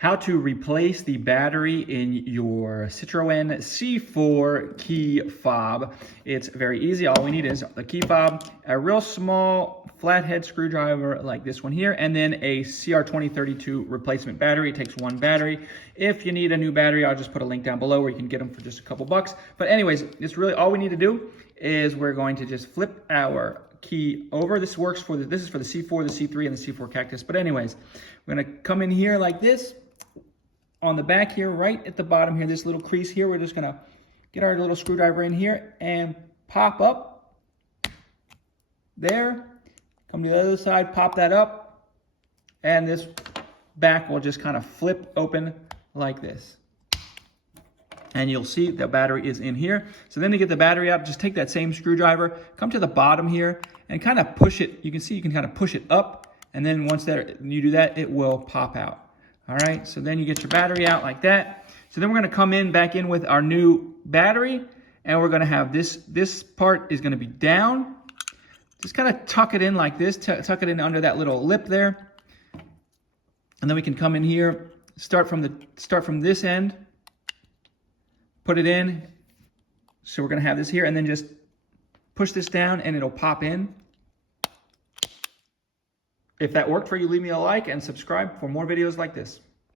how to replace the battery in your Citroen C4 key fob. It's very easy. All we need is a key fob, a real small flathead screwdriver like this one here, and then a CR2032 replacement battery. It takes one battery. If you need a new battery, I'll just put a link down below where you can get them for just a couple bucks. But anyways, it's really all we need to do is we're going to just flip our key over. This works for this is for the C4, the C3, and the C4 Cactus. But anyways, we're gonna come in here like this. On the back here, right at the bottom here, this little crease here, we're just gonna get our little screwdriver in here and pop up there. Come to the other side, pop that up, and this back will just kind of flip open like this. And you'll see the battery is in here. So then to get the battery out, just take that same screwdriver, come to the bottom here, and kind of push it. You can see you can kind of push it up, and then once you do that, it will pop out. All right, so then you get your battery out like that. So then we're gonna come back in with our new battery, and we're gonna have this part is gonna be down. Just kind of tuck it in like this, tuck it in under that little lip there. And then we can come in here, start from this end, put it in. So we're gonna have this here, and then just push this down and it'll pop in. If that worked for you, leave me a like and subscribe for more videos like this.